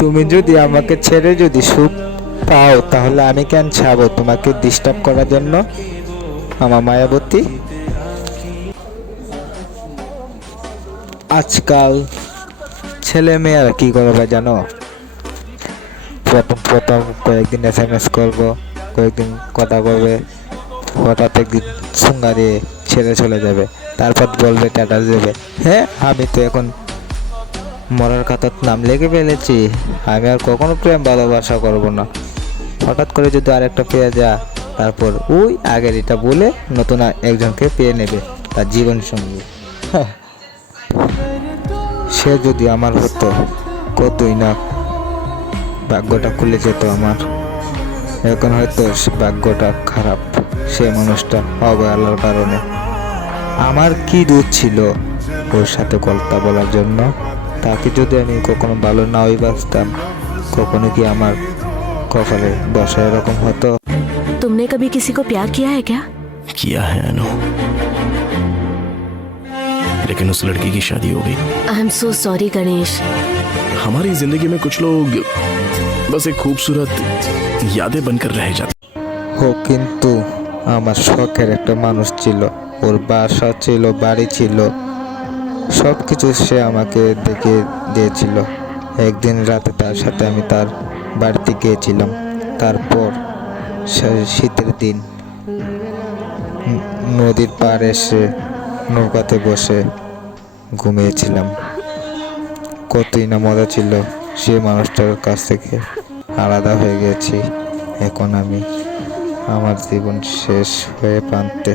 তুমি যদি আমাকে ছেড়ে যদি সুখ পাও তাহলে আমি কেন ছাড়বো তোমাকে ডিস্টার্ব করার জন্য আমার মায়াবতী। আজকাল ছেলে মেয়েরা কি করবে জানো, প্রথম প্রথম কয়েকদিন SMS করবো, কয়েকদিন কথা বলবে, হঠাৎ একদিন সুঙ্গা দিয়ে ছেড়ে চলে যাবে, তারপর বলবে টাটা দেবে। হ্যাঁ, আমি তো এখন মরার খাতার নাম লিখে ফেলেছি, আমি আর কখনো প্রেম ভালোবাসা করব না। হঠাৎ করে যদি আরেকটা পেয়ে যা, তারপর ওই আগের এটা বলে নতুন একজনকে পেয়ে নেবে তার জীবন সঙ্গী। হ্যাঁ, সে যদি আমার হতো কতই না ভাগ্যটা খুলে যেত আমার। এখন হয়তো ভাগ্যটা খারাপ, সে মানুষটা অবহেলার কারণে। আমার কি দোষ ছিল ওর সাথে কথা বলার জন্য? তাকে যদি আমি কখনো ভালো নাও বাসতাম, কখনো কি আমার কপালে দশা এরকম হতো? तुमने कभी किसी को प्यार किया है क्या? किया है अनु, लेकिन उस लड़की की शादी हो गई। I am so sorry Ganesh. हमारी जिंदगी में कुछ लोग बस एक खूबसूरत यादें बनकर रह जाते। ও কিন্তু আমার শখের একটা মানুষ ছিল, ওর বাসা ছিল, বাড়ি ছিল, সব কিছু সে আমাকে দেখে দিয়েছিল। একদিন রাতে তার সাথে আমি তার বাড়িতে গিয়েছিলাম। তারপর শীতের দিন নদীর পাড়ে এসে নৌকাতে বসে ঘুমিয়েছিলাম। কতই না মজা ছিল। সে মানুষটার কাছ থেকে আলাদা হয়ে গেছি। এখন আমি আমার জীবন শেষ হয়ে প্রান্তে।